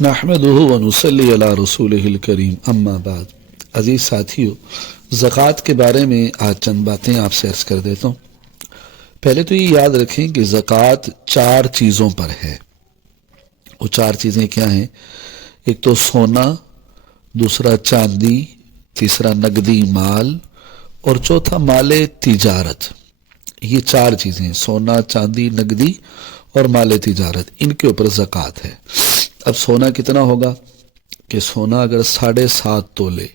نحمدہ ونصلی علی رسولہ الکریم اما بعد۔ عزیز ساتھیو، زکوٰۃ کے بارے میں آج چند باتیں آپ سے عرض کر دیتا ہوں۔ پہلے تو یہ یاد رکھیں کہ زکوٰۃ 4 چیزوں پر ہے۔ وہ 4 چیزیں کیا ہیں؟ ایک تو سونا، دوسرا چاندی، تیسرا نقدی مال اور چوتھا مال تجارت۔ یہ 4 چیزیں، سونا، چاندی، نقدی اور مال تجارت، ان کے اوپر زکوٰۃ ہے۔ اب سونا کتنا ہوگا کہ سونا اگر 7.5 تولے،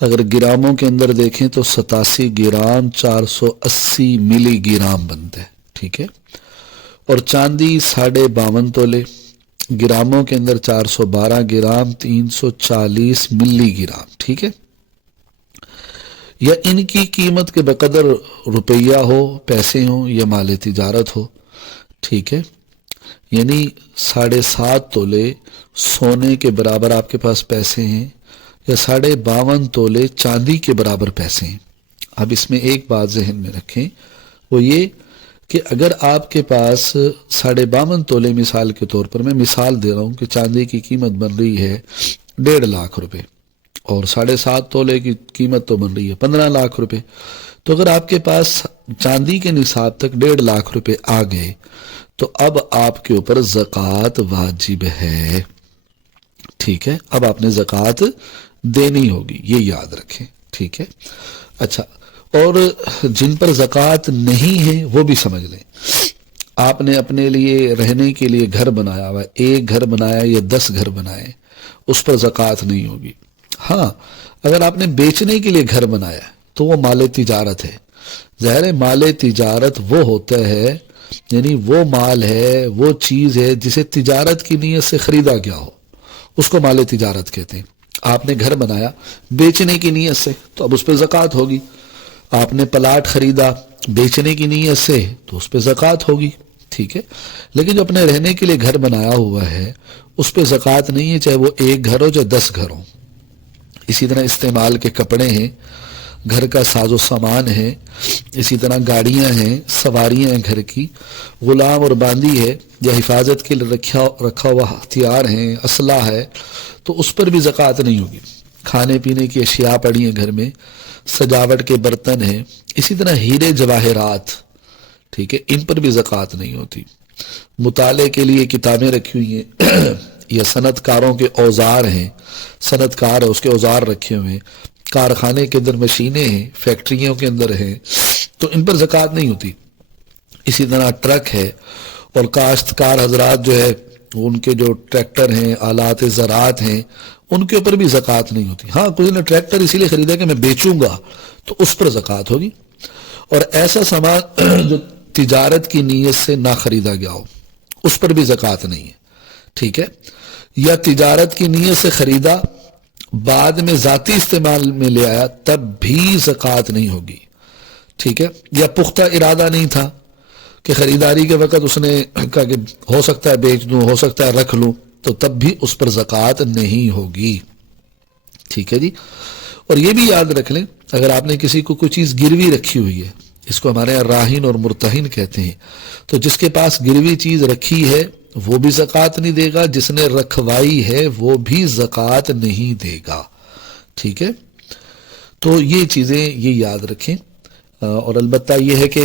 اگر گراموں کے اندر دیکھیں تو 87 گرام 480 ملی گرام بنتا ہے، ٹھیک ہے۔ اور چاندی 52.5 تولے، گراموں کے اندر 412 گرام 340 ملی گرام، ٹھیک ہے۔ یا ان کی قیمت کے بقدر روپیہ ہو، پیسے ہوں یا مال تجارت ہو، ٹھیک ہے۔ یعنی 7.5 تولے سونے کے برابر آپ کے پاس پیسے ہیں یا 52.5 تولے چاندی کے برابر پیسے ہیں۔ اب اس میں ایک بات ذہن میں رکھیں، وہ یہ کہ اگر آپ کے پاس 52.5 تولے، مثال کے طور پر میں مثال دے رہا ہوں کہ چاندی کی قیمت بن رہی ہے 1.5 لاکھ روپے اور 7.5 تولے کی قیمت تو بن رہی ہے 15 لاکھ روپے، تو اگر آپ کے پاس چاندی کے نصاب تک 1.5 لاکھ روپے آ گئے تو اب آپ کے اوپر زکوٰۃ واجب ہے، ٹھیک ہے۔ اب آپ نے زکوٰۃ دینی ہوگی، یہ یاد رکھیں، ٹھیک ہے۔ اچھا، اور جن پر زکوٰۃ نہیں ہے وہ بھی سمجھ لیں۔ آپ نے اپنے لیے رہنے کے لیے گھر بنایا ہوا ہے، 1 گھر بنایا یا 10 گھر بنائے، اس پر زکوٰۃ نہیں ہوگی۔ ہاں، اگر آپ نے بیچنے کے لیے گھر بنایا تو وہ مال تجارت ہے۔ ظاہر ہے مال تجارت وہ ہوتا ہے، یعنی وہ مال ہے، وہ چیز ہے جسے تجارت کی نیت سے خریدا گیا ہو، اس کو مال تجارت کہتے ہیں۔ آپ نے گھر بنایا بیچنے کی نیت سے تو اب اس پہ زکوٰۃ ہوگی۔ آپ نے پلاٹ خریدا بیچنے کی نیت سے تو اس پہ زکوٰۃ ہوگی، ٹھیک ہے۔ لیکن جو اپنے رہنے کے لیے گھر بنایا ہوا ہے اس پہ زکوٰۃ نہیں ہے، چاہے وہ 1 گھر ہو چاہے 10 گھر ہو۔ اسی طرح استعمال کے کپڑے ہیں، گھر کا ساز و سامان ہے، اسی طرح گاڑیاں ہیں، سواریاں ہیں گھر کی، غلام اور باندی ہے یا حفاظت کے لیے رکھا ہوا ہتھیار ہیں، اسلحہ ہے، تو اس پر بھی زکوٰۃ نہیں ہوگی۔ کھانے پینے کی اشیاء پڑی ہیں گھر میں، سجاوٹ کے برتن ہیں، اسی طرح ہیرے جواہرات، ٹھیک ہے، ان پر بھی زکوٰۃ نہیں ہوتی۔ مطالعے کے لیے کتابیں رکھی ہوئی ہیں یا صنعت کاروں کے اوزار ہیں، صنعت کار ہے اس کے اوزار رکھے ہوئے ہیں، کارخانے کے اندر مشینیں ہیں، فیکٹریوں کے اندر ہیں، تو ان پر زکوٰۃ نہیں ہوتی۔ اسی طرح ٹرک ہے، اور کاشتکار حضرات جو ہے ان کے جو ٹریکٹر ہیں، آلات زراعت ہیں، ان کے اوپر بھی زکوٰۃ نہیں ہوتی۔ ہاں، کچھ نے ٹریکٹر اسی لیے خریدا کہ میں بیچوں گا تو اس پر زکوٰۃ ہوگی۔ اور ایسا سامان جو تجارت کی نیت سے نہ خریدا گیا ہو اس پر بھی زکوٰۃ نہیں ہے، ٹھیک ہے۔ یا تجارت کی نیت سے خریدا بعد میں ذاتی استعمال میں لے آیا تب بھی زکوٰۃ نہیں ہوگی، ٹھیک ہے۔ یا پختہ ارادہ نہیں تھا کہ خریداری کے وقت اس نے کہا کہ ہو سکتا ہے بیچ دوں، ہو سکتا ہے رکھ لوں، تو تب بھی اس پر زکوٰۃ نہیں ہوگی، ٹھیک ہے جی۔ اور یہ بھی یاد رکھ لیں، اگر آپ نے کسی کو کوئی چیز گروی رکھی ہوئی ہے، اس کو ہمارے یہاں راہن اور مرتہن کہتے ہیں، تو جس کے پاس گروی چیز رکھی ہے وہ بھی زکوٰۃ نہیں دے گا، جس نے رکھوائی ہے وہ بھی زکوٰۃ نہیں دے گا، ٹھیک ہے۔ تو یہ چیزیں یہ یاد رکھیں۔ اور البتہ یہ ہے کہ